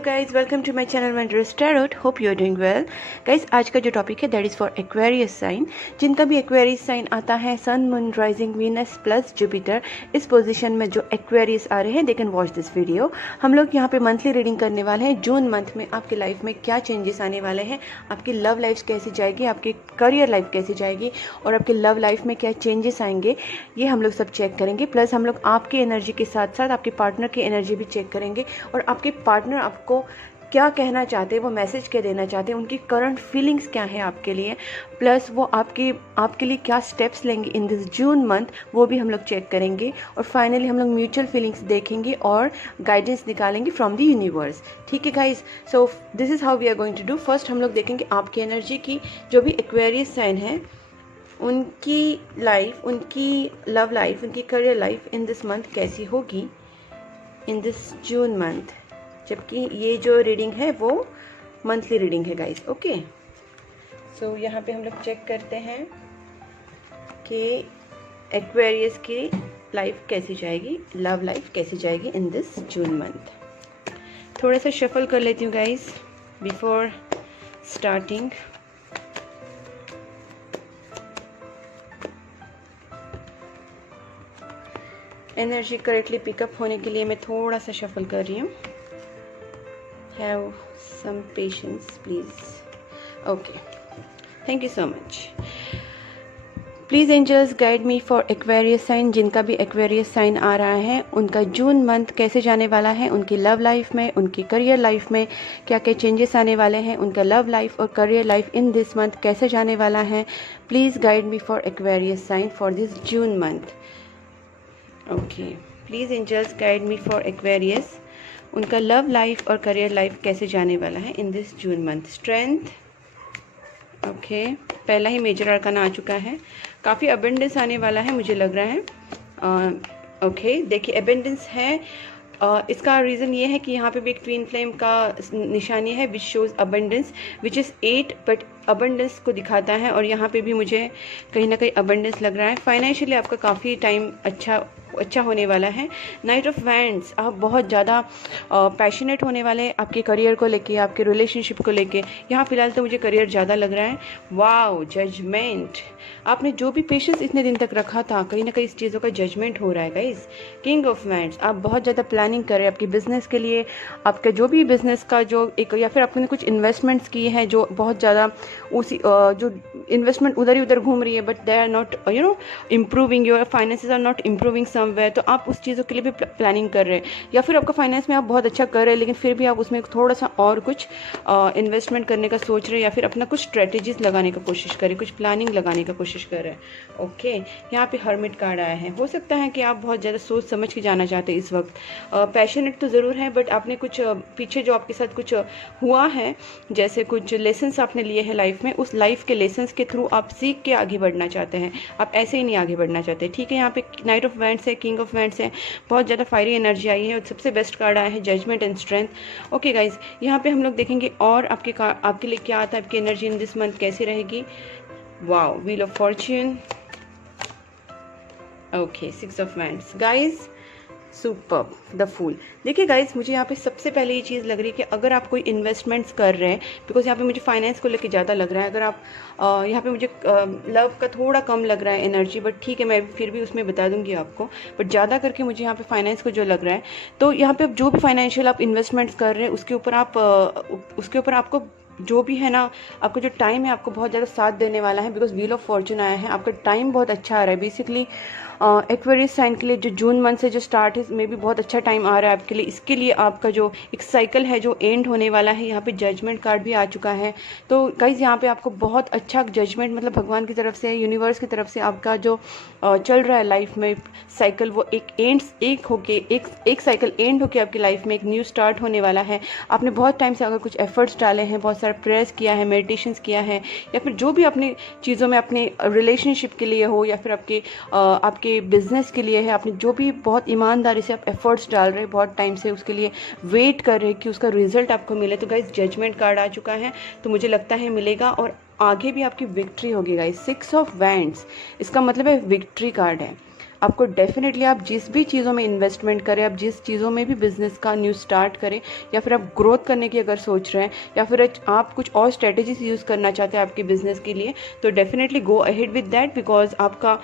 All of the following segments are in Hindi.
guys, welcome to my channel Wondrous Tarot. Hope you are doing well. Guys, आज का जो टॉपिक है that is for Aquarius sign. जिनका भी एक्वेरियस साइन आता है, sun, moon, rising, Venus plus Jupiter इस पोजीशन में जो एक्वेरियस आ रहे हैं, they can watch this video. हम लोग यहाँ पे मंथली रीडिंग करने वाले हैं. जून मंथ में आपकी लाइफ में क्या चेंजेस आने वाले हैं, आपकी लव लाइफ कैसी जाएगी, आपकी करियर लाइफ कैसी जाएगी और आपकी लव लाइफ में क्या चेंजेस आएंगे, ये हम लोग सब चेक करेंगे. प्लस हम लोग आपकी एनर्जी के साथ साथ आपके पार्टनर की एनर्जी भी चेक करेंगे और आपके पार्टनर आपको क्या कहना चाहते हैं, वो मैसेज क्या देना चाहते हैं, उनकी करंट फीलिंग्स क्या है आपके लिए, प्लस वो आपके लिए क्या स्टेप्स लेंगे इन दिस जून मंथ, वो भी हम लोग चेक करेंगे. और फाइनली हम लोग म्यूचुअल फीलिंग्स देखेंगे और गाइडेंस निकालेंगे फ्रॉम द यूनिवर्स. ठीक है guys, so this is how we are going to do. First हम लोग देखेंगे आपकी एनर्जी की. जो भी एक्वेरियस साइन है उनकी लाइफ, उनकी लव लाइफ, उनकी career life in this month कैसी होगी इन दिस जून मंथ. जबकि ये जो रीडिंग है वो मंथली रीडिंग है गाइस. ओके, सो यहाँ पे हम लोग चेक करते हैं कि एक्वेरियस की लाइफ कैसी जाएगी, लव लाइफ कैसी जाएगी इन दिस जून मंथ. थोड़ा सा शफल कर लेती हूँ guys before starting. Energy correctly pickup होने के लिए मैं थोड़ा सा शफल कर रही हूँ. Have some patience please. Okay, thank you so much. Please angels guide me for Aquarius sign. जिनका भी एक्वेरियस साइन आ रहा है उनका जून मंथ कैसे जाने वाला है, उनकी लव लाइफ में, उनकी करियर लाइफ में क्या क्या चेंजेस आने वाले हैं, उनका लव लाइफ और career life in this month कैसे जाने वाला है. Please guide me for Aquarius sign for this June month. Okay, please angels guide me for Aquarius. उनका लव लाइफ और करियर लाइफ कैसे जाने वाला है in this June month. Strength. Okay, पहला ही मेजर आर्काना आ चुका है. काफ़ी अबेंडेंस आने वाला है मुझे लग रहा है. ओके, देखिए अबेंडेंस है. इसका रीज़न ये है कि यहाँ पे भी एक ट्विन फ्लेम का निशानी है which shows abundance which is 8, but abundance को दिखाता है और यहाँ पे भी मुझे कहीं ना कहीं अबेंडेंस लग रहा है. फाइनेंशियली आपका काफ़ी टाइम अच्छा होने वाला है. नाइट ऑफ वैंड्स, आप बहुत ज़्यादा पैशनेट होने वाले हैं आपके करियर को लेके, आपके रिलेशनशिप को लेके. यहाँ फिलहाल तो मुझे करियर ज़्यादा लग रहा है. Wow, judgement. आपने जो भी पेशेंस इतने दिन तक रखा था, कहीं ना कहीं इस चीज़ों का जजमेंट हो रहा है गाइस. किंग ऑफ वैंड्स, आप बहुत ज़्यादा प्लानिंग कर रहे हैं आपके बिजनेस के लिए. आपका जो भी बिजनेस का जो एक, या फिर आपने कुछ इन्वेस्टमेंट्स किए हैं जो बहुत ज़्यादा उसी जो इन्वेस्टमेंट उधर ही उधर घूम रही है, but they are not improving, your finances are not improving somewhere. तो आप उस चीज़ों के लिए भी प्लानिंग कर रहे हैं, या फिर आपका फाइनेंस में आप बहुत अच्छा कर रहे हैं लेकिन फिर भी आप उसमें थोड़ा सा और कुछ इन्वेस्टमेंट करने का सोच रहे हैं, या फिर अपना कुछ स्ट्रेटेजीज लगाने का कोशिश करें, कुछ प्लानिंग लगाने का कोशिश कर रहे हैं. ओके, यहाँ पे हर्मिट कार्ड आया है. हो सकता है कि आप बहुत ज़्यादा सोच समझ के जाना चाहते हैं इस वक्त. पैशनेट तो ज़रूर है, बट आपने कुछ पीछे जो आपके साथ कुछ हुआ है, जैसे कुछ लेसन्स आपने लिए हैं लाइफ में, उस लाइफ के लेसन्स के थ्रू आप सीख के आगे बढ़ना चाहते हैं. आप ऐसे ही नहीं आगे बढ़ना चाहते. ठीक है, यहाँ पे नाइट ऑफ वैंड्स है, किंग ऑफ वैंड्स है, बहुत ज़्यादा फायरी एनर्जी आई है और सबसे बेस्ट कार्ड आया है judgement and strength. Okay guys, यहाँ पे हम लोग देखेंगे और आपके लिए क्या आता है, आपकी एनर्जी इन दिस मंथ कैसी रहेगी. Wow, wheel of fortune. Okay, 6 of wands. Guys, superb, the fool. देखिए गाइस, मुझे यहाँ पे सबसे पहले ये चीज़ लग रही है कि अगर आप कोई इन्वेस्टमेंट्स कर रहे हैं, बिकॉज यहाँ पे मुझे फाइनेंस को लेके ज़्यादा लग रहा है. अगर आप यहाँ पे मुझे लव का थोड़ा कम लग रहा है एनर्जी, बट ठीक है, मैं फिर भी उसमें बता दूंगी आपको. बट ज़्यादा करके मुझे यहाँ पे फाइनेंस को जो लग रहा है, तो यहाँ पे जो भी फाइनेंशियल आप इन्वेस्टमेंट्स कर रहे हैं उसके ऊपर आपको जो भी है ना, आपका जो टाइम है आपको बहुत ज़्यादा साथ देने वाला है. बिकॉज व्हील ऑफ फॉर्चून आया है, आपका टाइम बहुत अच्छा आ रहा है. बेसिकली एक्वेरियस साइन के लिए जो जून मंथ से जो स्टार्ट है, में भी बहुत अच्छा टाइम आ रहा है आपके लिए. इसके लिए आपका जो एक साइकिल है जो एंड होने वाला है. यहाँ पे जजमेंट कार्ड भी आ चुका है. तो गाइज, यहाँ पे आपको बहुत अच्छा जजमेंट, मतलब भगवान की तरफ से, यूनिवर्स की तरफ से आपका जो चल रहा है लाइफ में साइकिल, वो एक साइकिल एंड होके आपकी लाइफ में एक न्यू स्टार्ट होने वाला है. आपने बहुत टाइम से अगर कुछ एफर्ट्स डाले हैं, बहुत सारा प्रेयर्स किया है, मेडिटेशंस किया है, या फिर जो भी अपनी चीज़ों में, अपने रिलेशनशिप के लिए हो या फिर आपके बिजनेस के लिए है, आपने जो भी बहुत ईमानदारी से आप एफर्ट्स डाल रहे हैं, बहुत टाइम से उसके लिए वेट कर रहे हैं कि उसका रिजल्ट आपको मिले. तो गाइस, जजमेंट कार्ड आ चुका है, तो मुझे लगता है मिलेगा और आगे भी आपकी विक्ट्री होगी गाइस. 6 ऑफ वैंड्स, इसका मतलब है विक्ट्री कार्ड है. आपको डेफिनेटली, आप जिस भी चीज़ों में इन्वेस्टमेंट करें, आप जिस चीज़ों में भी बिजनेस का न्यू स्टार्ट करें, या फिर आप ग्रोथ करने की अगर सोच रहे हैं, या फिर आप कुछ और स्ट्रेटेजीज यूज़ करना चाहते हैं आपके बिजनेस के लिए, तो definitely go ahead with that, because आपका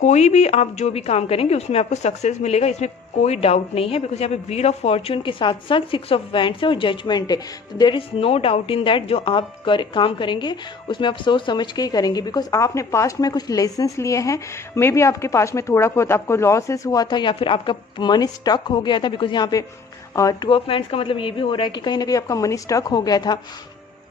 कोई भी आप जो भी काम करेंगे उसमें आपको सक्सेस मिलेगा, इसमें कोई डाउट नहीं है। बिकॉज यहाँ पे व्हील ऑफ फॉर्च्यून के साथ साथ 6 ऑफ वैंड्स है और जजमेंट है, तो there is no doubt in that. जो आप काम करेंगे उसमें आप सोच समझ के ही करेंगे, बिकॉज आपने पास्ट में कुछ लेसन्स लिए हैं। मे बी आपके पास्ट में थोड़ा बहुत आपको लॉसेस हुआ था, या फिर आपका मनी स्टक हो गया था, बिकॉज यहाँ पे 2 ऑफ वैंड्स का मतलब ये भी हो रहा है कि कहीं ना कहीं आपका मनी स्टक हो गया था।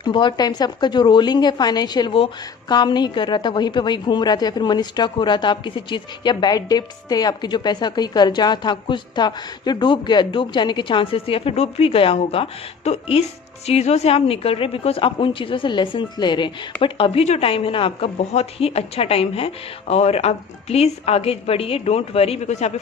बहुत टाइम से आपका जो रोलिंग है फाइनेंशियल, वो काम नहीं कर रहा था, वहीं पे वही घूम रहा था, या फिर मनी स्टक हो रहा था, आप किसी चीज़ या बैड डेब्ट्स थे, आपके जो पैसा कहीं कर्जा था, कुछ था जो डूब जाने के चांसेस थे, या फिर डूब भी गया होगा। तो इस चीज़ों से आप निकल रहे, बिकॉज आप उन चीज़ों से लेसन्स ले रहे हैं। बट अभी जो टाइम है ना आपका, बहुत ही अच्छा टाइम है, और आप प्लीज़ आगे बढ़िए, डोंट वरी, बिकॉज यहाँ पे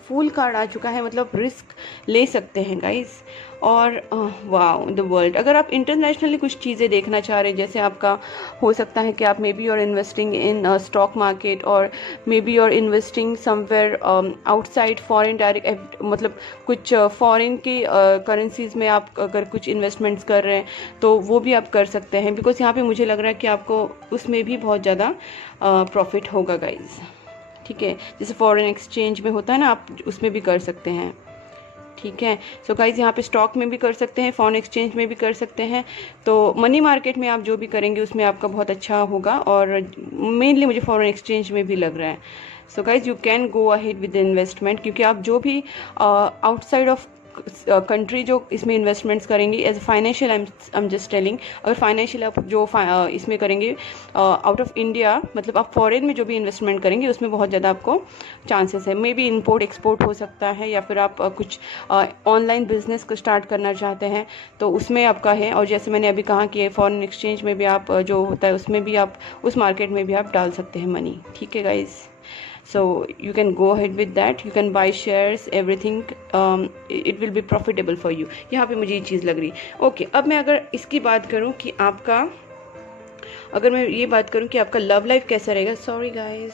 फूल कार्ड आ चुका है, मतलब रिस्क ले सकते हैं गाइस। और वाओ द वर्ल्ड, अगर आप इंटरनेशनली कुछ चीज़ें देखना चाह रहे हैं, जैसे आपका हो सकता है कि आप मे बी और इन्वेस्टिंग इन स्टॉक मार्केट, और मे बी और investing somewhere outside foreign direct, मतलब कुछ फॉरेन की करेंसीज में आप अगर कुछ इन्वेस्टमेंट्स कर रहे हैं तो वो भी आप कर सकते हैं, बिकॉज यहाँ पे मुझे लग रहा है कि आपको उसमें भी बहुत ज़्यादा प्रॉफिट होगा गाइज। ठीक है, जैसे फॉरेन एक्सचेंज में होता है ना, आप उसमें भी कर सकते हैं। ठीक है, सो गाइज यहाँ पे स्टॉक में भी कर सकते हैं, फॉरेन एक्सचेंज में भी कर सकते हैं, तो मनी मार्केट में आप जो भी करेंगे उसमें आपका बहुत अच्छा होगा, और मेनली मुझे फॉरेन एक्सचेंज में भी लग रहा है। So guys you can go ahead with investment, क्योंकि आप जो भी आउटसाइड ऑफ कंट्री जो इसमें इन्वेस्टमेंट्स करेंगे, as financial I am just telling, अगर फाइनेंशियल आप जो इसमें करेंगे आउट ऑफ इंडिया, मतलब आप फॉरेन में जो भी इन्वेस्टमेंट करेंगे उसमें बहुत ज़्यादा आपको चांसेस है। मे बी इंपोर्ट एक्सपोर्ट हो सकता है, या फिर आप कुछ ऑनलाइन बिजनेस को स्टार्ट करना चाहते हैं तो उसमें आपका है। और जैसे मैंने अभी कहा कि फॉरेन एक्सचेंज में भी आप जो होता है उसमें भी आप, उस मार्केट में भी आप डाल सकते हैं मनी। ठीक है guys, so you can go ahead with that, you can buy shares, everything, it will be profitable for you। यहाँ पे मुझे ये चीज़ लग रही। ओके, अब मैं अगर इसकी बात करूँ कि आपका, अगर मैं ये बात करूं कि आपका लव लाइफ कैसा रहेगा, सॉरी गाइस,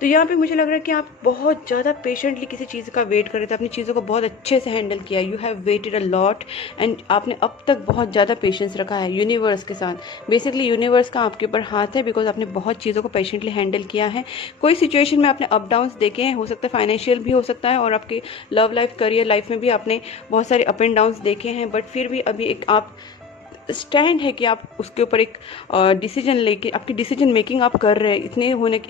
तो यहाँ पे मुझे लग रहा है कि आप बहुत ज़्यादा पेशेंटली किसी चीज़ का वेट कर रहे थे, अपनी चीज़ों को बहुत अच्छे से हैंडल किया, you have waited a lot, and आपने अब तक बहुत ज़्यादा पेशेंस रखा है यूनिवर्स के साथ। बेसिकली यूनिवर्स का आपके ऊपर हाथ है, बिकॉज आपने बहुत चीज़ों को पेशेंटली हैंडल किया है। कोई सिचुएशन में आपने अप डाउन्स देखे हैं, हो सकता है फाइनेंशियल भी हो सकता है, और आपके लव लाइफ, करियर लाइफ में भी आपने बहुत सारे अप एंड डाउन्स देखे हैं, बट फिर भी अभी एक आप स्टैंड है कि आप उसके ऊपर एक डिसीजन लेके, आपकी डिसीजन मेकिंग आप कर रहे हैं,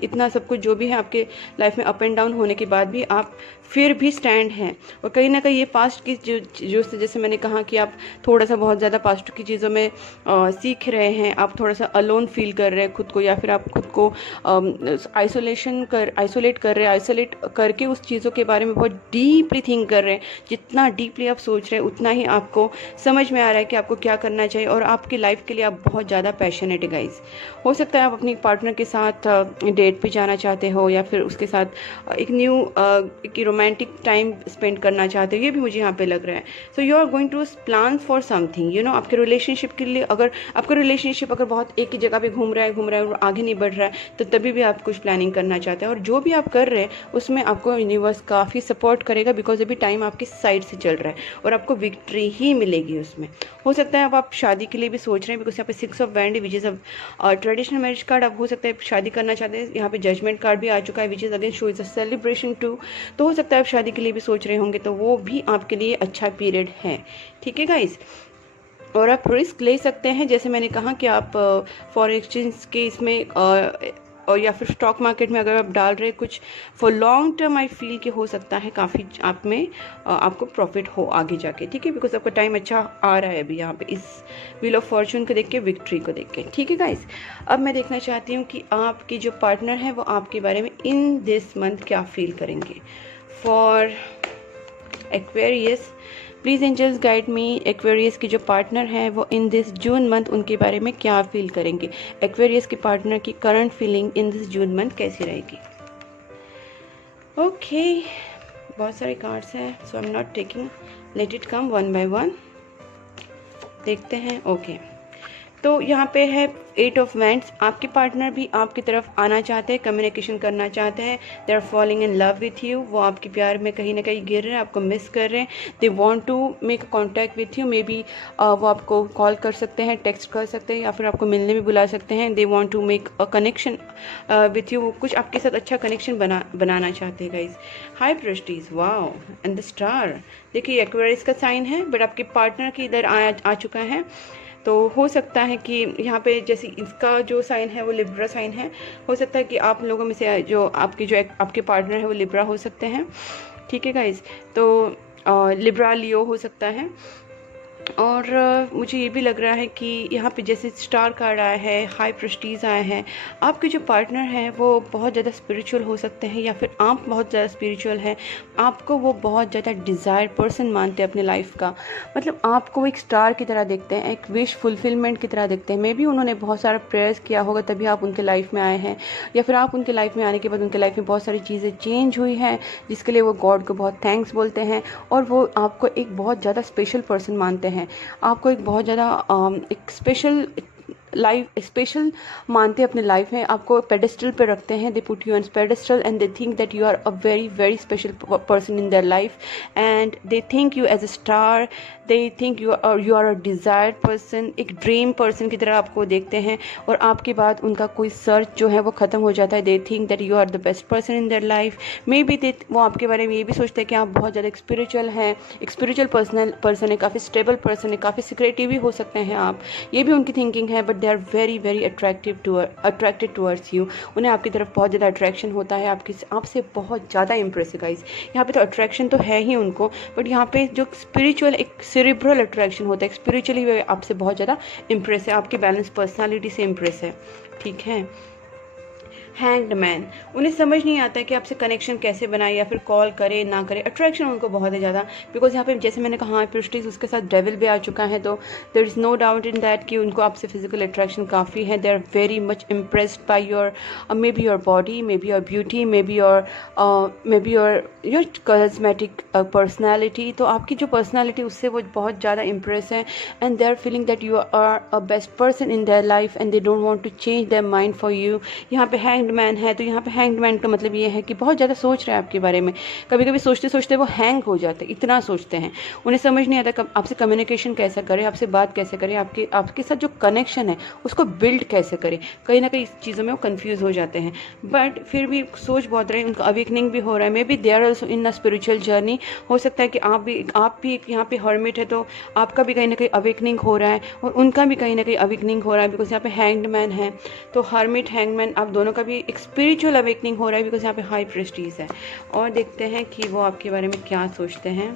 इतना सब कुछ जो भी है आपके लाइफ में अप एंड डाउन होने के बाद भी आप फिर भी स्टैंड हैं। और कहीं ना कहीं ये पास्ट की जो जैसे मैंने कहा कि आप थोड़ा सा बहुत ज़्यादा पास्ट की चीज़ों में सीख रहे हैं, आप थोड़ा सा अलोन फील कर रहे हैं खुद को, या फिर आप खुद को आइसोलेट करके उस चीज़ों के बारे में बहुत डीपली थिंक कर रहे हैं। जितना डीपली आप सोच रहे हैं उतना ही आपको समझ में आ रहा है कि आपको क्या करना चाहिए, और आपकी लाइफ के लिए आप बहुत ज़्यादा पैशनेट है गाइज। हो सकता है आप अपनी पार्टनर के साथ डेट पे जाना चाहते हो, या फिर उसके साथ एक न्यू रोमांटिक टाइम स्पेंड करना चाहते हो, ये भी मुझे यहाँ पे लग रहा है। So you are going to plan for something, you know, आपके रिलेशनशिप के लिए। अगर आपका रिलेशनशिप अगर बहुत एक ही जगह पे घूम रहा है और आगे नहीं बढ़ रहा है, तो तभी भी आप कुछ प्लानिंग करना चाहते हैं, और जो भी आप कर रहे हैं उसमें आपको यूनिवर्स काफ़ी सपोर्ट करेगा, बिकॉज अभी टाइम आपकी साइड से चल रहा है और आपको विक्ट्री ही मिलेगी उसमें। हो सकता है अब आप शादी के लिए भी सोच रहे हैं, बिकॉज यहाँ पे 6 of wand which is a traditional marriage card. अब हो सकता है शादी करना चाहते हैं, यहाँ पे जजमेंट कार्ड भी आ चुका है which is again show is a celebration too. तो हो सकता है आप शादी के लिए भी सोच रहे होंगे, तो वो भी आपके लिए अच्छा पीरियड है। ठीक है गाइस, और आप रिस्क ले सकते हैं, जैसे मैंने कहा कि आप फॉरेन एक्सचेंज के इसमें और या फिर स्टॉक मार्केट में अगर आप डाल रहे कुछ for long term, I feel कि हो सकता है काफ़ी आप में आपको प्रॉफिट हो आगे जाके। ठीक है, बिकॉज आपका टाइम अच्छा आ रहा है अभी यहाँ पे इस व्हील ऑफ फॉर्चून को देख के, विक्ट्री को देख के। ठीक है गाइस, अब मैं देखना चाहती हूँ कि आपकी जो पार्टनर है वो आपके बारे में इन दिस मंथ क्या फील करेंगे। For Aquarius, please angels guide me, Aquarius की जो पार्टनर है वो इन दिस जून मंथ उनके बारे में क्या फील करेंगे। एक्वेरियस के पार्टनर की current feeling in this June month कैसी रहेगी। ओके, बहुत सारे कार्ड्स हैं, so I am not taking, let it come one by one, देखते हैं। ओके, तो यहाँ पे है 8 ऑफ वैंड्स। आपके पार्टनर भी आपकी तरफ आना चाहते हैं, कम्युनिकेशन करना चाहते हैं। They are falling in love with you. वो आपके प्यार में कहीं ना कहीं गिर रहे हैं, आपको मिस कर रहे हैं। They want to make contact with you. May be वो आपको कॉल कर सकते हैं, टेक्स्ट कर सकते हैं, या फिर आपको मिलने भी बुला सकते हैं। They want to make a connection with you. वो कुछ आपके साथ अच्छा कनेक्शन बनाना चाहते हैं guys. High prestige, wow, and the star. देखिए एक्वेरियस का साइन है, बट आपके पार्टनर की इधर आ चुका है। तो हो सकता है कि यहाँ पे जैसे इसका जो साइन है वो लिब्रा साइन है। हो सकता है कि आप लोगों में से जो आपके पार्टनर है वो लिब्रा हो सकते हैं। ठीक है गाइज, तो लिब्रा लियो हो सकता है। और मुझे ये भी लग रहा है कि यहाँ पे जैसे स्टार कार्ड आया है, हाई प्रेस्टीज आया है, आपके जो पार्टनर हैं वो बहुत ज़्यादा स्पिरिचुअल हो सकते हैं, या फिर आप बहुत ज़्यादा स्पिरिचुअल हैं। आपको वो बहुत ज़्यादा डिज़ायर पर्सन मानते हैं अपने लाइफ का। मतलब आपको एक स्टार की तरह देखते हैं, एक विश फुलफिलमेंट की तरह देखते हैं। मे बी उन्होंने बहुत सारा प्रेयर्स किया होगा तभी आप उनके लाइफ में आए हैं, या फिर आप उनके लाइफ में आने के बाद उनके लाइफ में बहुत सारी चीज़ें चेंज हुई हैं, जिसके लिए वो गॉड को बहुत थैंक्स बोलते हैं। और वो आपको एक बहुत ज़्यादा स्पेशल पर्सन मानते हैं, आपको एक बहुत ज़्यादा एक स्पेशल मानते हैं अपने लाइफ में। आपको पेडेस्टल पे रखते हैं। They put you on pedestal and they think that you are a very very special person in their life, and they think you as a star. They think you are a desired person, एक ड्रीम पर्सन की तरह आपको देखते हैं। और आपके बाद उनका कोई सर्च जो है वो ख़त्म हो जाता है। They think that you are the best person in their life. May B वो आपके बारे में ये भी सोचते हैं कि आप बहुत ज़्यादा स्पिरिचुअल हैं, एक स्पिरिचुअल पर्सन है, काफ़ी स्टेबल पर्सन है, काफ़ी सिक्रेटिव भी हो सकते हैं आप। ये भी उनकी थिंकिंग है, but they are very very attracted towards you. उन्हें आपकी तरफ बहुत ज़्यादा अट्रैक्शन होता है, आपसे बहुत ज़्यादा इम्प्रेस है गाइस। यहाँ पे तो अट्रैक्शन तो है ही उनको, बट यहाँ पे जो स्पिरिचुअल एक सेरिब्रल अट्रैक्शन होता है, स्पिरिचुअली वे आपसे बहुत ज़्यादा इम्प्रेस है, आपकी बैलेंस पर्सनालिटी से इम्प्रेस है। ठीक है। हैंग्ड मैन, उन्हें समझ नहीं आता है कि आपसे कनेक्शन कैसे बनाए, या फिर कॉल करे ना करे। अट्रैक्शन उनको बहुत है ज़्यादा, बिकॉज यहाँ पे जैसे मैंने कहा प्रेस्टीज उसके साथ डेविल भी आ चुका है, तो there is no doubt in that कि उनको आपसे फिजिकल अट्रैक्शन काफ़ी है। They are very much impressed by your may be your body, may be your beauty, may be your charismatic personality. तो आपकी जो पर्सनैलिटी उससे वो बहुत ज़्यादा इम्प्रेस है, and they are feeling that you are a best person in their life, and they don't want to change their mind for you. यहाँ पे हैंग्ड मैन है, तो यहाँ पे हैंग्ड मैन का मतलब ये है कि बहुत ज़्यादा सोच रहे हैं आपके बारे में। कभी कभी सोचते सोचते वो हैंग हो जाते हैं, इतना सोचते हैं। उन्हें समझ नहीं आता कब आपसे कम्युनिकेशन कैसा करें, आपसे बात कैसे करें, आपके साथ जो कनेक्शन है उसको बिल्ड कैसे करें। कहीं ना कहीं इस चीज़ों में वो कंफ्यूज हो जाते हैं, बट फिर भी सोच बहुत रहे हैं। उनका अवेकनिंग भी हो रहा है। May be they are also in a spiritual journey. हो सकता है कि आप भी यहाँ पे हर्मिट है, तो आपका भी कहीं ना कहीं अवेकनिंग हो रहा है, और उनका भी कहीं ना कहीं अवेकनिंग हो रहा है, बिकॉज यहाँ पे हैंग्ड मैन है। तो हर्मिट हैंगमैन आप दोनों का भी स्पिरिचुअल अवेकनिंग हो रहा है, बिकॉज यहाँ पे हाई प्रेस्टीज है। और देखते हैं कि वो आपके बारे में क्या सोचते हैं।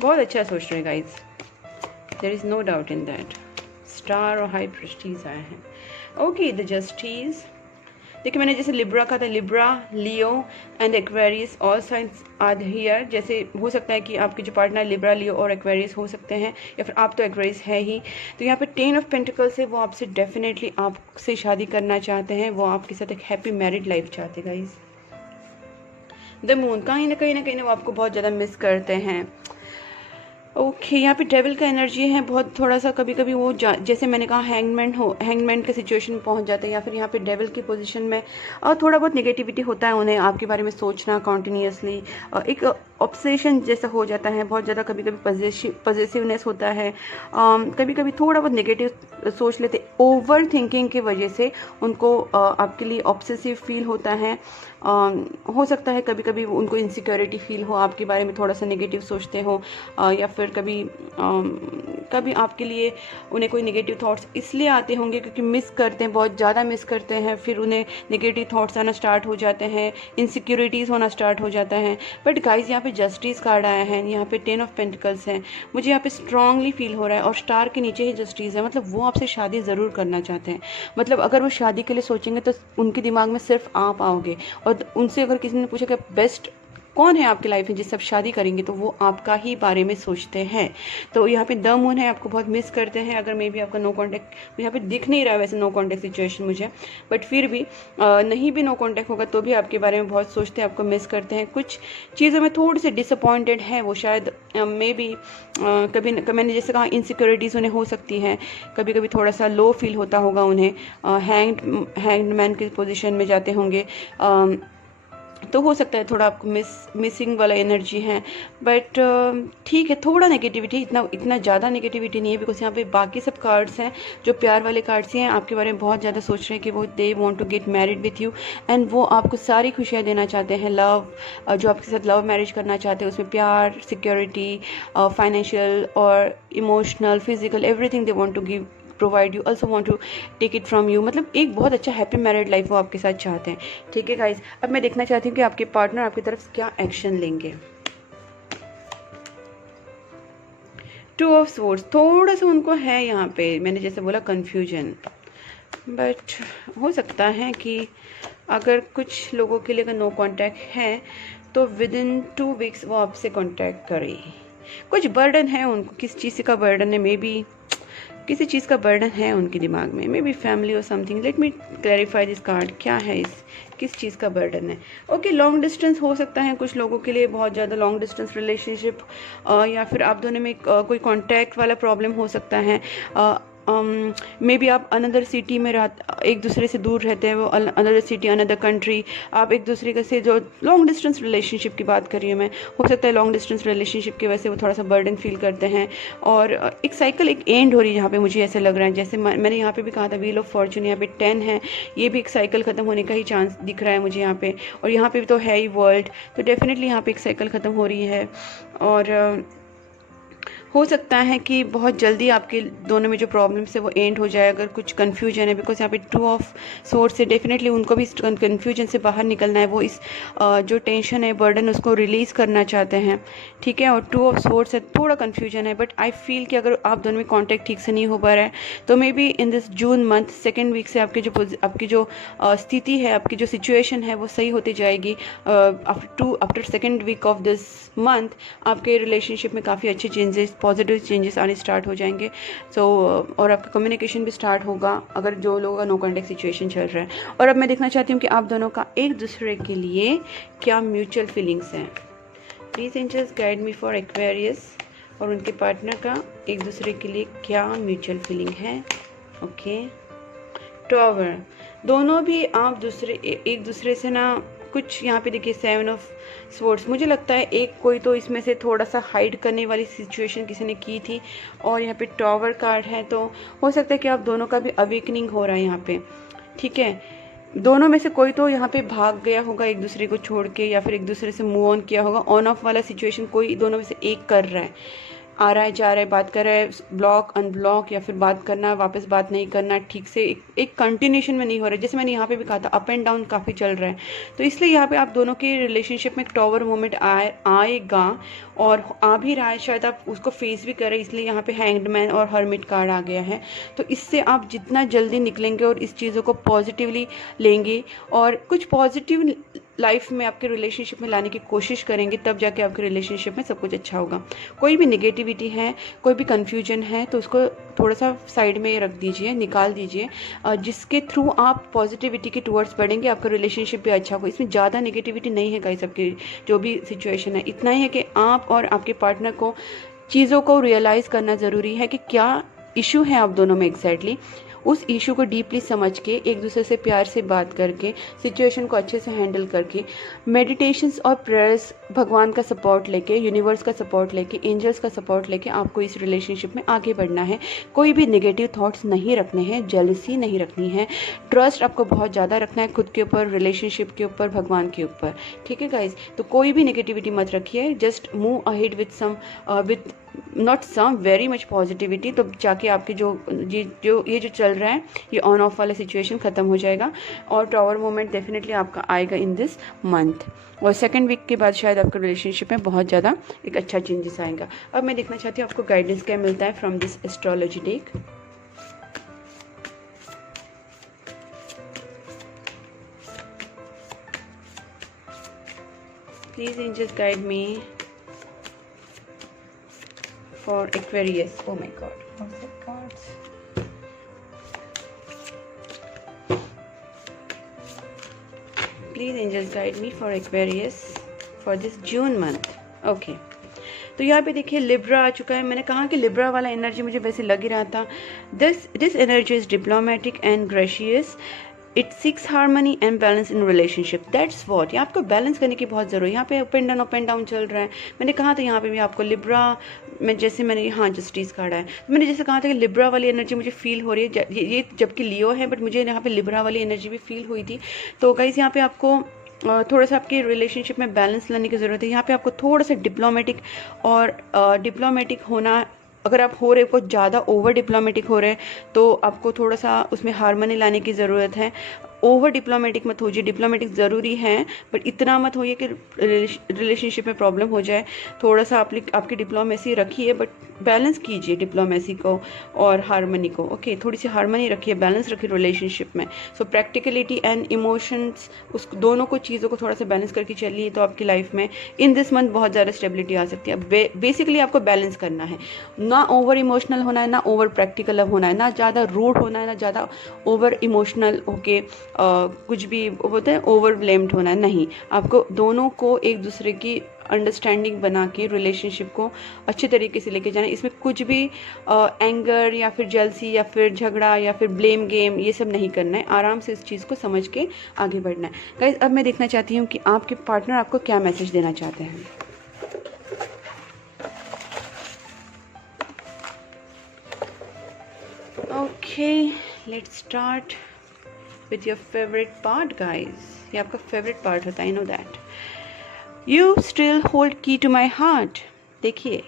बहुत अच्छा सोच रहे हैं guys, there is no doubt in that. Star और हाई प्रेस्टीज आए हैं। Okay, the justice. देखिए मैंने जैसे लिब्रा का था, Libra, Leo and Aquarius, all signs are here. जैसे हो सकता है कि आपके जो पार्टनर लिब्रा, लियो और एक्वेरियस हो सकते हैं, या फिर आप तो एक्वेरियस है ही। तो यहाँ पे 10 ऑफ पेंटिकल्स है, वो आपसे डेफिनेटली आपसे शादी करना चाहते हैं, वो आपके साथ एक हैप्पी मैरिड लाइफ चाहते हैं गाइज। द मून, कहीं ना कहीं वो आपको बहुत ज़्यादा मिस करते हैं। ओके, यहाँ पे डेविल का एनर्जी है बहुत, थोड़ा सा कभी कभी वो जैसे मैंने कहा हैंगमैन के सिचुएशन में पहुँच जाते हैं, या फिर यहाँ पे डेविल की पोजीशन में और थोड़ा बहुत नेगेटिविटी होता है। उन्हें आपके बारे में सोचना कॉन्टिन्यूसली, एक ऑब्सेशन जैसा हो जाता है बहुत ज़्यादा। कभी कभी पॉजिटिवनेस होता है, कभी कभी थोड़ा बहुत नेगेटिव सोच लेते। ओवर थिंकिंग की वजह से उनको आपके लिए ऑब्सेसिव फील होता है। हो सकता है कभी कभी उनको इनसिक्योरिटी फील हो, आपके बारे में थोड़ा सा नेगेटिव सोचते हो, या फिर कभी आपके लिए उन्हें कोई नेगेटिव थॉट्स इसलिए आते होंगे क्योंकि मिस करते हैं, बहुत ज़्यादा मिस करते हैं, फिर उन्हें नेगेटिव थॉट्स आना स्टार्ट हो जाते हैं, इनसिक्योरिटीज़ होना स्टार्ट हो जाता है। बट गाइज यहाँ पे जस्टिस कार्ड आया है, यहाँ पे 10 ऑफ पेंटिकल्स है। मुझे यहाँ पे स्ट्रांगली फील हो रहा है, और स्टार के नीचे ही जस्टिस है। मतलब वो आपसे शादी ज़रूर करना चाहते हैं। मतलब अगर वो शादी के लिए सोचेंगे तो उनके दिमाग में सिर्फ आप आओगे, और उनसे अगर किसी ने पूछा कि बेस्ट कौन है आपकी लाइफ में जिससे आप शादी करेंगे तो वो आपका ही बारे में सोचते हैं। तो यहाँ पे द मून है, आपको बहुत मिस करते हैं। अगर मे भी आपका नो कॉन्टैक्ट यहाँ पे दिख नहीं रहा है वैसे नो कॉन्टैक्ट सिचुएशन मुझे, बट फिर भी नहीं भी नो कॉन्टैक्ट होगा तो भी आपके बारे में बहुत सोचते हैं, आपको मिस करते हैं। कुछ चीज़ों में थोड़ी सी डिसअपॉइंटेड है वो, शायद मे बी कभी मैंने जैसे कहा इनसिक्योरिटीज़ उन्हें हो सकती हैं, कभी कभी थोड़ा सा लो फील होता होगा उन्हें, हैंग्ड मैन की पोजीशन में जाते होंगे, तो हो सकता है थोड़ा आपको मिसिंग वाला एनर्जी है। बट ठीक है, थोड़ा नेगेटिविटी, इतना ज़्यादा नेगेटिविटी नहीं है, बिकॉज यहाँ पे बाकी सब कार्ड्स हैं जो प्यार वाले कार्ड्स ही हैं, आपके बारे में बहुत ज़्यादा सोच रहे हैं कि वो they want to get married with you, एंड वो आपको सारी खुशियाँ देना चाहते हैं। लव, जो आपके साथ लव मैरिज करना चाहते हैं उसमें प्यार, सिक्योरिटी, फाइनेंशियल और emotional, physical, everything they want to give provide you, also want to take it from you. मतलब एक बहुत अच्छा हैप्पी मैरिड लाइफ वो आपके साथ चाहते हैं। ठीक है गाइज, अब मैं देखना चाहती हूँ कि आपके पार्टनर आपकी तरफ क्या एक्शन लेंगे। टू ऑफ स्वॉर्ड्स, थोड़ा सा उनको है यहाँ पे, मैंने जैसे बोला कन्फ्यूजन, बट हो सकता है कि अगर कुछ लोगों के लिए अगर नो कॉन्टैक्ट है तो विद इन 2 वीक्स वो आपसे कॉन्टैक्ट करें। कुछ बर्डन है उनको, किस चीज़ का बर्डन है, मे बी किसी चीज़ का बर्डन है उनके दिमाग में, मे बी फैमिली और something. Let me clarify this card, क्या है किस चीज़ का बर्डन है। ओके, लॉन्ग डिस्टेंस हो सकता है कुछ लोगों के लिए, बहुत ज़्यादा लॉन्ग डिस्टेंस रिलेशनशिप, या फिर आप दोनों में कोई कॉन्टैक्ट वाला प्रॉब्लम हो सकता है। मे बी आप अनदर सिटी में एक दूसरे से दूर रहते हैं, वो अनदर सिटी, अनदर कंट्री, आप एक दूसरे के से जो लॉन्ग डिस्टेंस रिलेशनशिप की बात कर रही हूँ मैं, हो सकता है लॉन्ग डिस्टेंस रिलेशनशिप की वजह से वो थोड़ा सा बर्डन फील करते हैं। और एक साइकिल, एक एंड हो रही है यहाँ पे, मुझे ऐसा लग रहा है। जैसे मैंने यहाँ पे भी कहा था व्हील ऑफ फॉर्चून, यहाँ पे 10 है, ये भी एक साइकिल ख़त्म होने का ही चांस दिख रहा है मुझे यहाँ पे। और यहाँ पे भी तो है ही वर्ल्ड, तो डेफिनेटली यहाँ पे एक साइकिल ख़त्म हो रही है। और हो सकता है कि बहुत जल्दी आपके दोनों में जो प्रॉब्लम्स है वो एंड हो जाए, अगर कुछ कन्फ्यूजन है, बिकॉज यहाँ पे 2 ऑफ सोर्स से डेफिनेटली उनको भी कन्फ्यूजन से बाहर निकलना है। वो इस जो टेंशन है, बर्डन, उसको रिलीज़ करना चाहते हैं। ठीक है, और 2 ऑफ सोर्स है, थोड़ा कन्फ्यूजन है, बट आई फील कि अगर आप दोनों में कॉन्टैक्ट ठीक से नहीं हो पा रहा है तो may be in this June month 2nd week से आपकी जो स्थिति है, आपकी जो सिचुएशन है वो सही होती जाएगी। After 2nd week of this month आपके रिलेशनशिप में काफ़ी अच्छे चेंजेस, पॉजिटिव चेंजेस आने स्टार्ट हो जाएंगे। और आपका कम्युनिकेशन भी स्टार्ट होगा अगर जो लोगों का नो कॉन्टैक्ट सिचुएशन चल रहा है। और अब मैं देखना चाहती हूँ कि आप दोनों का एक दूसरे के लिए क्या म्यूचुअल फीलिंग्स हैं। Please angels guide me for Aquarius और उनके पार्टनर का एक दूसरे के लिए क्या म्यूचुअल फीलिंग है। ओके, टॉवर, दोनों भी आप एक दूसरे से ना कुछ, यहाँ पे देखिए 7 ऑफ स्वॉर्ड्स, मुझे लगता है एक कोई तो इसमें से थोड़ा सा हाइड करने वाली सिचुएशन किसी ने की थी। और यहाँ पे टॉवर कार्ड है, तो हो सकता है कि आप दोनों का भी अवेकनिंग हो रहा है यहाँ पे। ठीक है, दोनों में से कोई तो यहाँ पे भाग गया होगा एक दूसरे को छोड़ के, या फिर एक दूसरे से मूव ऑन किया होगा। ऑन ऑफ वाला सिचुएशन कोई दोनों में से एक कर रहा है, आ रहा है, जा रहा है, बात कर रहा है, ब्लॉक अनब्लॉक, या फिर बात करना वापस बात नहीं करना, ठीक से एक कंटिन्यूशन में नहीं हो रहा है। जैसे मैंने यहाँ पे भी कहा था अप एंड डाउन काफ़ी चल रहा है, तो इसलिए यहाँ पे आप दोनों के रिलेशनशिप में एक टॉवर मोमेंट आएगा और आ भी रहा है, शायद आप उसको फेस भी करें, इसलिए यहाँ पे हैंग्ड मैन और हर्मिट कार्ड आ गया है। तो इससे आप जितना जल्दी निकलेंगे और इस चीज़ों को पॉजिटिवली लेंगे और कुछ पॉजिटिव लाइफ में आपके रिलेशनशिप में लाने की कोशिश करेंगे, तब जाके आपके रिलेशनशिप में सब कुछ अच्छा होगा। कोई भी नेगेटिविटी है, कोई भी कन्फ्यूजन है, तो उसको थोड़ा सा साइड में रख दीजिए, निकाल दीजिए, जिसके थ्रू आप पॉजिटिविटी के टुवर्ड्स बढ़ेंगे, आपका रिलेशनशिप भी अच्छा होगा। इसमें ज़्यादा नेगेटिविटी नहीं है गाइस, सबकी जो भी सिचुएशन है, इतना ही है कि आप और आपके पार्टनर को चीज़ों को रियलाइज़ करना ज़रूरी है कि क्या इशू है आप दोनों में एग्जैक्टली। उस इशू को डीपली समझ के, एक दूसरे से प्यार से बात करके, सिचुएशन को अच्छे से हैंडल करके, मेडिटेशंस और प्रेयर्स, भगवान का सपोर्ट लेके, यूनिवर्स का सपोर्ट लेके, एंजल्स का सपोर्ट लेके आपको इस रिलेशनशिप में आगे बढ़ना है। कोई भी नेगेटिव थॉट्स नहीं रखने हैं, जेलसी नहीं रखनी है, ट्रस्ट आपको बहुत ज़्यादा रखना है खुद के ऊपर, रिलेशनशिप के ऊपर, भगवान के ऊपर। ठीक है गाइज, तो कोई भी नेगेटिविटी मत रखिए, just move ahead with not some very much positivity. तो जाके आपके ये जो चल रहा है, ये ऑन ऑफ वाला सिचुएशन ख़त्म हो जाएगा और टॉवर मोमेंट डेफिनेटली आपका आएगा इन दिस मंथ। और 2nd वीक के बाद शायद आपके रिलेशनशिप में बहुत ज़्यादा एक अच्छा चेंजेस आएगा। अब मैं देखना चाहती हूँ आपको गाइडेंस क्या मिलता है from this astrology deck. Please angels guide me for Aquarius. Oh my god, what's the cards? Please angels guide me for Aquarius for this June month. Okay. तो यहाँ पे देखिए लिब्रा आ चुका है. मैंने कहा कि लिब्रा वाला एनर्जी मुझे वैसे लग ही रहा था. This energy is diplomatic and gracious. It seeks harmony and balance in relationship. That's what. यहाँ आपको बैलेंस करने की बहुत ज़रूरत है. यहाँ पे अप एंड डाउन चल रहा है. मैंने कहा था यहाँ पे भी आपको लिब्रा में जैसे मैंने हाँ जस्टिस कार्ड है तो मैंने जैसे कहा था कि लिब्रा वाली एनर्जी मुझे फील हो रही है. ये जबकि लियो है बट मुझे यहाँ पे लिब्रा वाली एनर्जी भी फील हुई थी. तो गाइस यहाँ पे आपको थोड़ा सा आपके रिलेशनशिप में बैलेंस लाने की ज़रूरत है. यहाँ पे आपको थोड़ा सा डिप्लोमेटिक और डिप्लोमेटिक होना. अगर आप हो रहे कुछ ज़्यादा ओवर डिप्लोमेटिक हो रहे हैं तो आपको थोड़ा सा उसमें हार्मनी लाने की ज़रूरत है. ओवर डिप्लोमेटिक मत होइए. डिप्लोमेटिक ज़रूरी है बट इतना मत होइए कि रिलेशनशिप में प्रॉब्लम हो जाए. थोड़ा सा आपकी डिप्लोमेसी रखिए बट बैलेंस कीजिए डिप्लोमेसी को और हार्मनी को. ओके थोड़ी सी हार्मनी रखिए, बैलेंस रखिए रिलेशनशिप में. सो प्रैक्टिकलिटी एंड इमोशंस उस दोनों को चीज़ों को थोड़ा सा बैलेंस करके चलिए तो आपकी लाइफ में इन दिस मंथ बहुत ज़्यादा स्टेबिलिटी आ सकती है. बेसिकली आपको बैलेंस करना है. ना ओवर इमोशनल होना है, ना ओवर प्रैक्टिकल होना है, ना ज़्यादा रूड होना है, ना ज़्यादा ओवर इमोशनल होके कुछ भी बोलते हैं ओवर ब्लेम्ड होना है. नहीं, आपको दोनों को एक दूसरे की अंडरस्टैंडिंग बना के रिलेशनशिप को अच्छे तरीके से लेके जाना. इसमें कुछ भी एंगर या फिर जेलसी या फिर झगड़ा या फिर ब्लेम गेम ये सब नहीं करना है. आराम से इस चीज़ को समझ के आगे बढ़ना है. गाइस अब मैं देखना चाहती हूँ कि आपके पार्टनर आपको क्या मैसेज देना चाहते हैं. Okay let's start with your favourite part guys. ये आपका फेवरेट पार्ट होता है, I know that. You still hold key to my heart. देखिए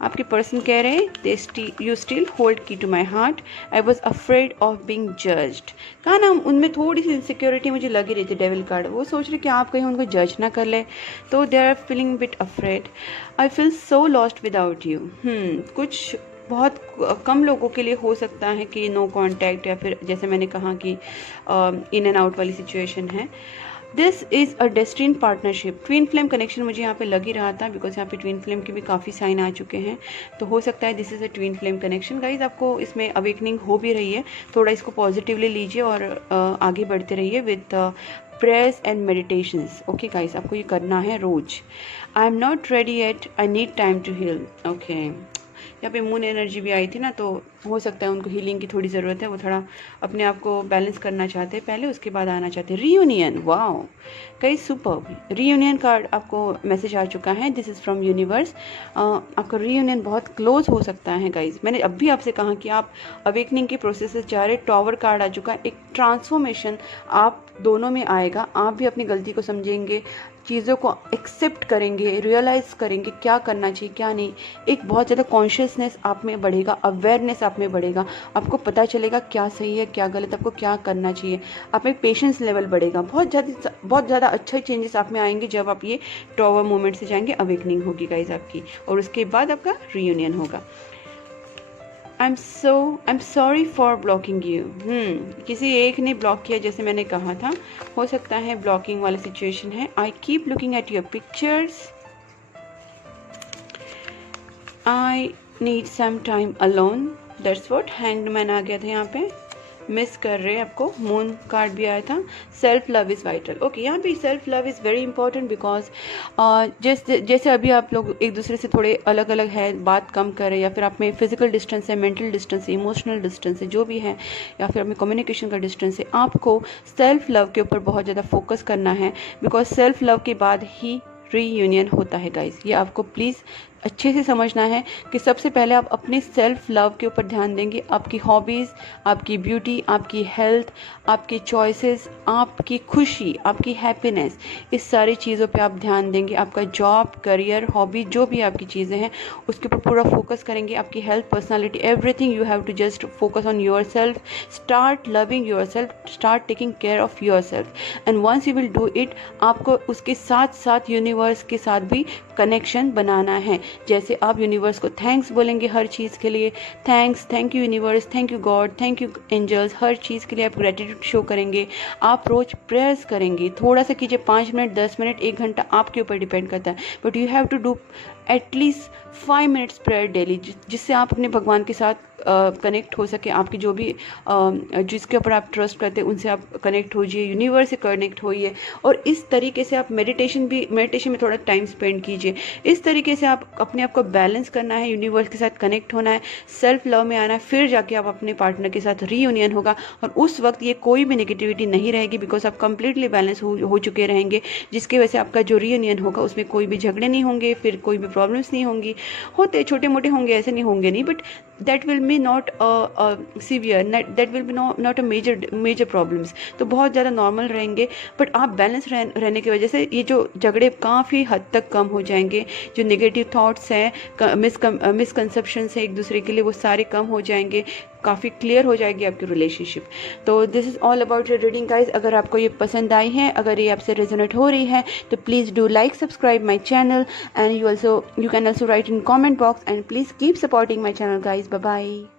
आपके पर्सन कह रहे हैं you still hold key to my heart. I was afraid of being judged. कहा ना उनमें थोड़ी सी इनसिक्योरिटी मुझे लगी रही थी. डेविल कार्ड वो सोच रहे कि आप कहीं उनको जज ना कर ले तो they are feeling bit afraid. I feel so lost without you. कुछ बहुत कम लोगों के लिए हो सकता है कि नो कांटेक्ट या फिर जैसे मैंने कहा कि इन एंड आउट वाली सिचुएशन है. This is a destined partnership. Twin flame connection मुझे यहाँ पे लग ही रहा था बिकॉज यहाँ पे ट्विन फ्लेम के भी काफ़ी साइन आ चुके हैं. तो हो सकता है this is a twin flame connection. Guys आपको इसमें अवेकनिंग हो भी रही है. थोड़ा इसको पॉजिटिवली लीजिए और आगे बढ़ते रहिए with prayers and meditations. Okay guys आपको ये करना है रोज. I am not ready at, I need time to heal. Okay यहाँ पे मून एनर्जी भी आई थी ना तो हो सकता है उनको हीलिंग की थोड़ी ज़रूरत है. वो थोड़ा अपने आप को बैलेंस करना चाहते हैं पहले, उसके बाद आना चाहते हैं. रीयूनियन, वाओ कई सुपर. रीयूनियन कार्ड आपको मैसेज आ चुका है. This is from universe. आपका रीयूनियन बहुत क्लोज हो सकता है गाइज. मैंने अब भी आपसे कहा कि आप अवेकनिंग की प्रोसेस से जा रहे. टॉवर कार्ड आ चुका है. एक ट्रांसफॉर्मेशन आप दोनों में आएगा. आप भी अपनी गलती को समझेंगे, चीज़ों को एक्सेप्ट करेंगे, रियलाइज़ करेंगे क्या करना चाहिए क्या नहीं. एक बहुत ज़्यादा कॉन्शियसनेस आप में बढ़ेगा, अवेयरनेस आप में बढ़ेगा. आपको पता चलेगा क्या सही है क्या गलत, आपको क्या करना चाहिए. आप में पेशेंस लेवल बढ़ेगा. बहुत ज़्यादा अच्छा चेंजेस आप में आएंगे जब आप ये टॉवर मोमेंट से जाएंगे. अवेकनिंग होगी गाइज आपकी और उसके बाद आपका रीयूनियन होगा. I am sorry for blocking you. किसी एक ने ब्लॉक किया जैसे मैंने कहा था. हो सकता है ब्लॉकिंग वाली सिचुएशन है. I keep looking at your pictures. I need some time alone. That's what. Hanged man आ गया था यहाँ पे. मिस कर रहे हैं आपको. मून कार्ड भी आया था. Self love is vital. Okay यहाँ पे self love is very important because जैसे अभी आप लोग एक दूसरे से थोड़े अलग अलग है, बात कम करें या फिर आप में फिजिकल डिस्टेंस है, मेंटल डिस्टेंस है, इमोशनल डिस्टेंस है, जो भी है या फिर आप में कम्युनिकेशन का डिस्टेंस है. आपको सेल्फ लव के ऊपर बहुत ज़्यादा फोकस करना है बिकॉज सेल्फ लव के बाद ही रीयूनियन होता है गाइज. ये आपको प्लीज़ अच्छे से समझना है कि सबसे पहले आप अपने सेल्फ लव के ऊपर ध्यान देंगे. आपकी हॉबीज़, आपकी ब्यूटी, आपकी हेल्थ, आपकी चॉइसेस, आपकी खुशी, आपकी हैप्पीनेस, इस सारी चीज़ों पे आप ध्यान देंगे. आपका जॉब, करियर, हॉबी, जो भी आपकी चीज़ें हैं उसके ऊपर पूरा फोकस करेंगे. आपकी health, personality, everything you have to just focus on yourself. Start loving yourself, start taking care of yourself. And once you will do it, आपको उसके साथ साथ यूनिवर्स के साथ भी कनेक्शन बनाना है। जैसे आप यूनिवर्स को थैंक्स बोलेंगे हर चीज़ के लिए, thank you universe, thank you God, thank you angels, हर चीज़ के लिए आप ग्रेटिट्यूड शो करेंगे। आप रोज प्रेयर्स करेंगे, थोड़ा सा कीजिए, 5 मिनट, 10 मिनट, 1 घंटा, आपके ऊपर डिपेंड करता है, but you have to do at least 5 minutes prayer daily, जिससे आप अपने भगवान के साथ कनेक्ट हो सके। आपकी जो भी जिसके ऊपर आप ट्रस्ट करते हैं उनसे आप कनेक्ट होइए, यूनिवर्स से कनेक्ट होइए। और इस तरीके से आप मेडिटेशन में थोड़ा टाइम स्पेंड कीजिए। इस तरीके से आप अपने आप को बैलेंस करना है, यूनिवर्स के साथ कनेक्ट होना है, सेल्फ लव में आना है, फिर जाके आप अपने पार्टनर के साथ रीयूनियन होगा। और उस वक्त ये कोई भी नेगेटिविटी नहीं रहेगी, बिकॉज आप कंप्लीटली बैलेंस हो चुके रहेंगे, जिसकी वजह से आपका जो रीयूनियन होगा उसमें कोई भी झगड़े नहीं होंगे, फिर कोई भी प्रॉब्लम्स नहीं होंगी। होते छोटे मोटे होंगे, ऐसे नहीं होंगे नहीं, but that will be not severe, that will be not a major problems. तो बहुत ज़्यादा नॉर्मल रहेंगे, बट आप बैलेंस रहने की वजह से ये जो झगड़े काफ़ी हद तक कम हो जाएंगे। जो नेगेटिव थॉट्स हैं, मिसकंसेप्शंस हैं एक दूसरे के लिए, वो सारे कम हो जाएंगे, काफ़ी क्लियर हो जाएगी आपकी रिलेशनशिप। तो this is all about your reading guys. अगर आपको ये पसंद आई है, अगर ये आपसे रेजोनेट हो रही है, तो please do like, subscribe my channel, and you can also write in comment box, and please keep supporting my channel guys. Bye bye.